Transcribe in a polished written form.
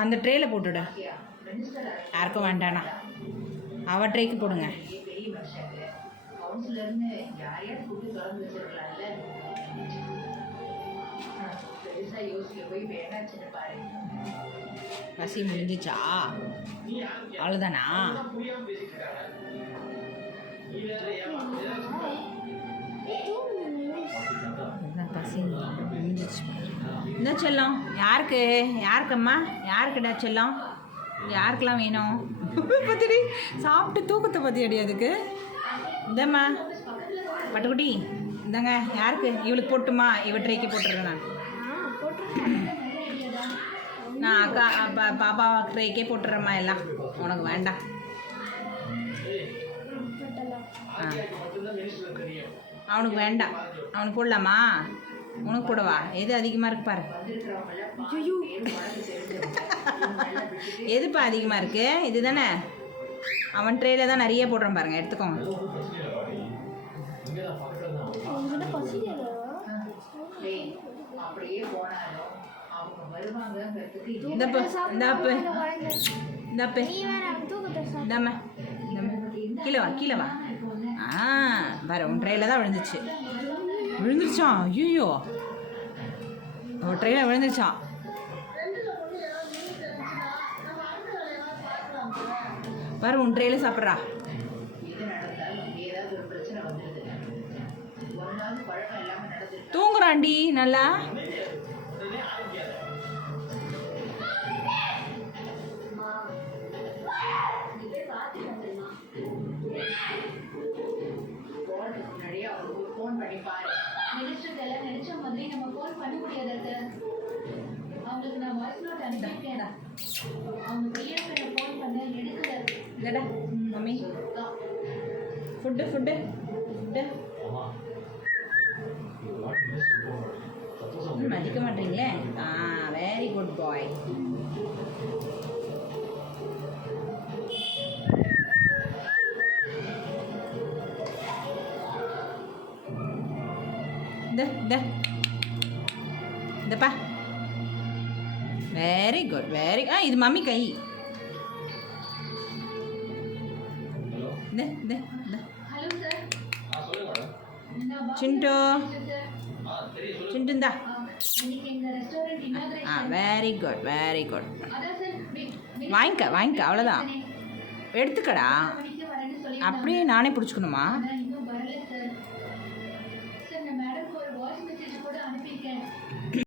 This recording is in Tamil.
அந்த ட்ரேயில் போட்டுவிட, யாருக்கும் வேண்டானா அவ ட்ரேக்கு போடுங்க. பசி முடிஞ்சிச்சா? அவ்வளோதானா? பசி முடிஞ்சிச்சு. என்ன செல்லம்? யாருக்கம்மா? யாருக்குடா செல்லம்? யாருக்கெல்லாம் வேணும்? பத்திரி சாப்பிட்டு தூக்கத்தை பற்றி அடி. அதுக்கு இந்தம்மா பட்டுக்குட்டி இந்தாங்க. யாருக்கு? இவளுக்கு போட்டுமா? இவ ட்ரைக்கு போட்டுடுறேன். நான் அக்கா பாப்பா ட்ரைக்கே போட்டுடுறேம்மா. எல்லாம் உனக்கு வேண்டாம். அவனுக்கு வேண்டாம். அவனுக்கு போடலாமா? உனக்கு போடவா? எது அதிகமாக இருக்கு பாரு. எதுப்பா அதிகமாக இருக்கு? இது தானே. அவன் ட்ரேயில் தான் நிறைய போடுறான் பாருங்க. எடுத்துக்கோங்க. கீழே வா. பாரு, உன் ட்ரேயில் தான் விழுந்துருச்சான். ஐயோ, உன் ட்ரேயில் விழுந்துருச்சான். பாரு, உன் ட்ரேயில் சாப்பிட்றா. தூங்குறாண்டி நல்லா. மம்மி ஃபுட்டு மதிக்க மாட்டீங்களே. Very good boy. இந்தப்பா வெரி குட். இது மம்மி கை. சிண்டுந்தா. Very good. வாங்கிக்க அவ்வளோதான். எடுத்துக்கடா. அப்படியே நானே பிடிச்சிக்கணுமா?